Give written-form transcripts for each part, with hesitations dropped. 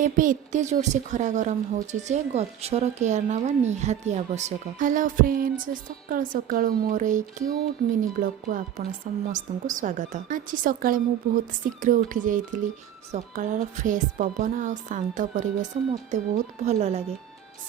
एबे एते जोर से खरा गरम होची जे गच्छर केयर नवा निहाती आवश्यक। हेलो फ्रेंड्स, सकाळु सकाळु मोर ए क्यूट मिनी ब्लॉग को आपण समस्त को स्वागत। आज सकाळे मु बहुत शीघ्र उठी जाइथिली। सकाळर फ्रेश पवन आ शांत परिवेश मते बहुत भल लागे।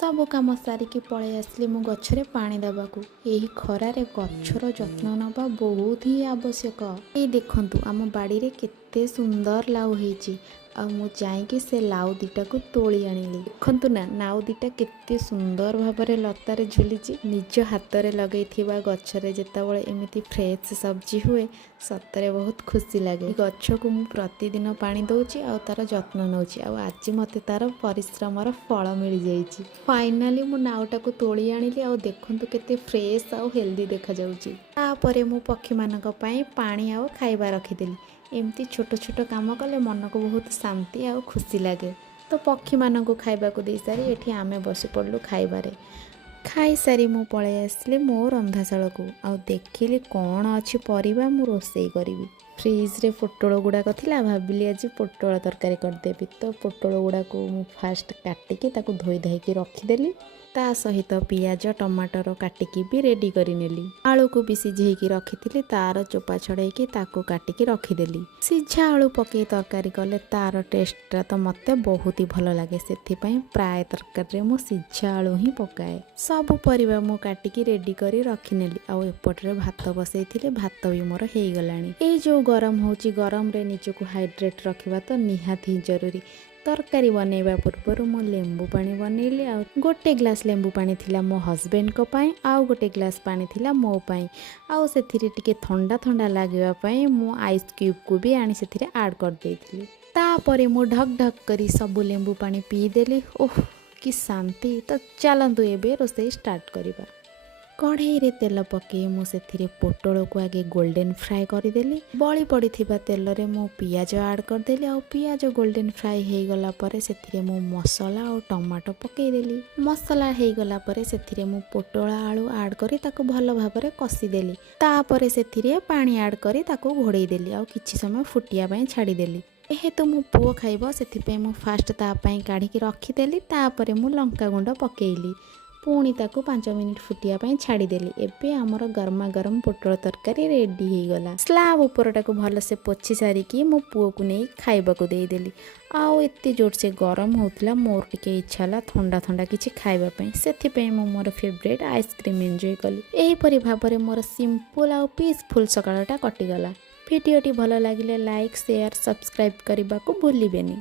सब काम सारिकी पळै आसली मु गछरे पानी देबाकू। एही खरारे गच्छर जत्न नबा बहुत ही आवश्यक। ए देखंतु आम बाड़ी रे केते सुंदर लाउ हेची। आ मु जाइकी से लाउ दिटा को तोली आनिली। देखंतु ना नाउ दिटा केते सुंदर भाबरे लतारे झुलिची। निज हातरे लगैथिबा गछरे जेताबळे एमिति फ्रेश सब्जी हुए सतरे बहुत खुशी लागे। गछ को मु प्रतिदिन पानी दउची आ तार जत्न नउची। आ आज मते तार परिश्रमर फल मिल जाइची। फाइनली मु नाउटा को तोली आनिली। आ देखंतु केते फ्रेश आ हेल्दी देखा जाउची। तापरे मु पक्षी मानक पई पानी आ खाइबा रखिदेली। एमती छोट छोट काम कले मन को बहुत शांति आ खुशी लगे। तो पक्षी मान को खाइबा को दे सारी एठी आमे बसी पड़लु खाइबारे। खाई सारी मु पळै आसली मो रंधाशाला को। आ देखिली कौन अच्छी परिबा मु रोषेई करिवि। फ्रिज रे पोटल गुड़ाक थिला, भाबिली आज पोटल तरकारी करदेबी। तो पोटल गुड़ा को मु फास्ट काटिकी ताकू धोई धाइकी रखिदेली। ता सहित पियाज टमाटर काटिकी भी रेडी करी नेली। आलू को भी सिझेकी रखिथिली, तार चोपा छड़ेकी ताकू काटिकी रखिदेली। सिझा आलू पके तरकारी कले तार टेस्टटा तो मते बहुत ही भल लागे। सेथिपई प्राय तरकारी रे मु सिझा आलू ही पकाए। सब परिबा मु काटिकी रेडी करी रखिनेली। आ एपटरे भात बसैथिले, भात भी मोर हेई गलानी। ए जो गरम होची, गरम रे निजको हाइड्रेट रखिबा तो निहाती जरूरी। तरकारी बनैबा पूर्व मो लेंबू पानी बनैली। आ गोटे ग्लास लेंबू पानी थिला मो हस्बैंड को पाई, आउ गोटे ग्लास पानी थिला मो पाई। आउ सेथिरे टिके ठंडा ठंडा लागिबा पाई मो आइस क्यूब को भी आनी सेथिरे ऐड कर देइथिली। तापरे मो ढक ढक करी सब लेंबू पानी पी देली। ओह कि शांति। तो चलंतु एबे रोषेई स्टार्ट करिबा। कढ़ई रे तेल पके मु सेथिरे पोटल को आगे गोल्डन फ्राए करदेली। बड़ी पड़ी थिबा तेल रे मु पियाज ऐड करदेली। आ पियाज गोल्डन फ्राए हे गला परे सेथिरे मु मसाला और टमाटो पके देली। मसाला हे गला परे सेथिरे मु पोटल आलू ऐड करी ताको भलो भाबरे कसी देली। तापरे सेथिरे पानी ऐड करी ताको घोड़ेई देली। आ किछि समय फुटिया पई छाड़ी देली। एहेतु मो पुओ खाइबो सेथिपई मु फास्ट ता पई काढिकी रखिदेली। तापरे मु लंका गुंड पकेइली। पुणी ताको 5 मिनिट फुटिया पई छाड़ी देली। एबे हमर गरमा गरम पोटल तरकारी रेडी हे गला। स्लाब ऊपरटा को भल से पोछि सारी की मो पुओ को नै खाइबा को देई देली। आउ एते जोर से गरम होतला, मोर टिके इच्छा ला ठंडा ठंडा किछि खाइबा पई। सेथिपई मो मोर फेवरेट आइसक्रीम एन्जॉय कली। एही परि भाबरे मोर सिंपल आ पीसफुल सकाळटा कटि गला। भिडियोटी भल लागिले लाइक शेयर सब्सक्राइब करबा को भूलिबेनी।